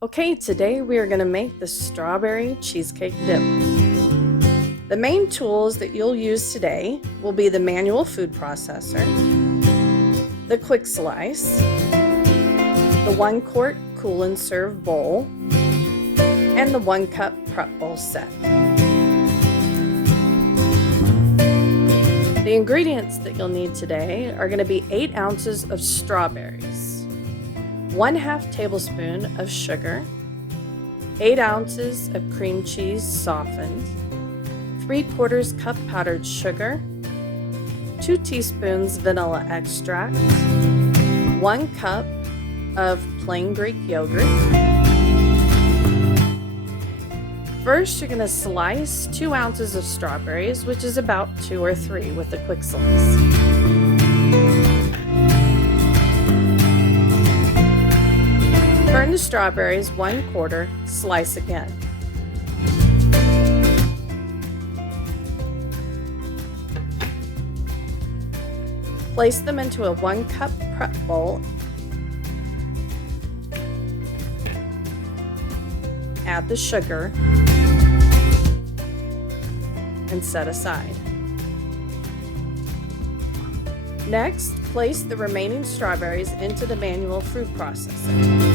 Okay, today we are going to make the strawberry cheesecake dip. The main tools that you'll use today will be the manual food processor, the quick slice, the 1-quart cool and serve bowl, and the 1-cup prep bowl set. The ingredients that you'll need today are going to be 8 ounces of strawberries, 1/2 tablespoon of sugar, 8 ounces of cream cheese softened, 3/4 cup powdered sugar, 2 teaspoons vanilla extract, 1 cup of plain Greek yogurt. First, you're going to slice 2 ounces of strawberries, which is about 2 or 3 with a quick slice. Turn the strawberries 1/4, slice again. Place them into a 1-cup prep bowl. Add the sugar and set aside. Next, place the remaining strawberries into the manual food processor.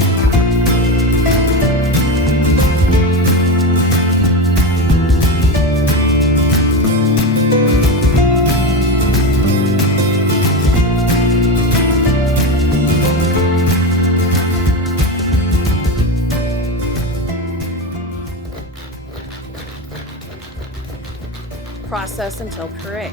Process until puree.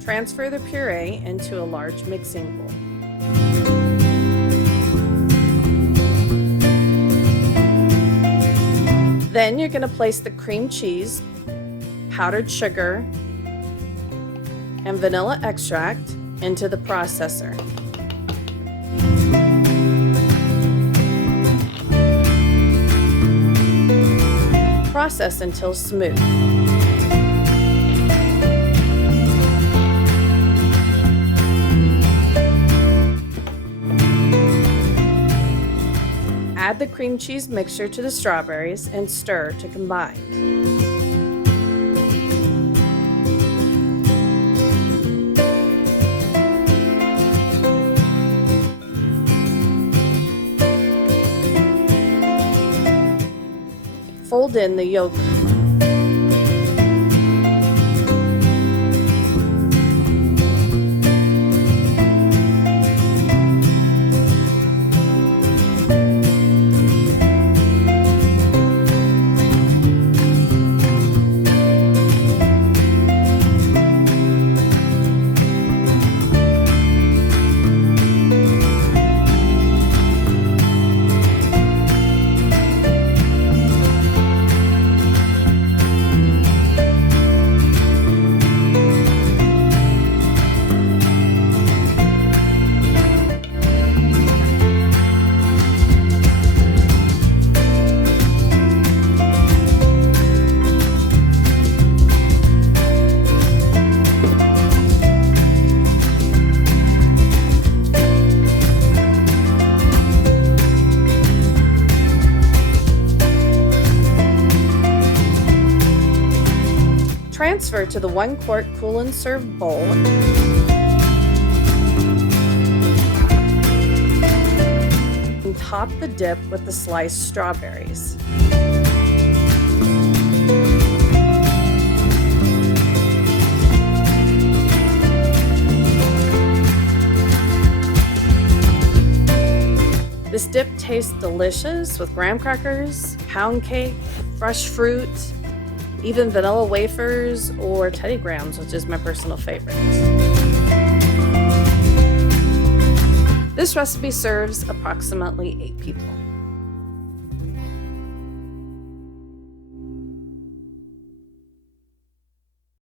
Transfer the puree into a large mixing bowl. Then you're going to place the cream cheese, powdered sugar, and vanilla extract into the processor. Process until smooth. Add the cream cheese mixture to the strawberries and stir to combine. Fold in the yogurt. Transfer to the 1-quart cool and serve bowl. And top the dip with the sliced strawberries. This dip tastes delicious with graham crackers, pound cake, fresh fruit, even vanilla wafers or Teddy Grahams, which is my personal favorite. This recipe serves approximately 8 people.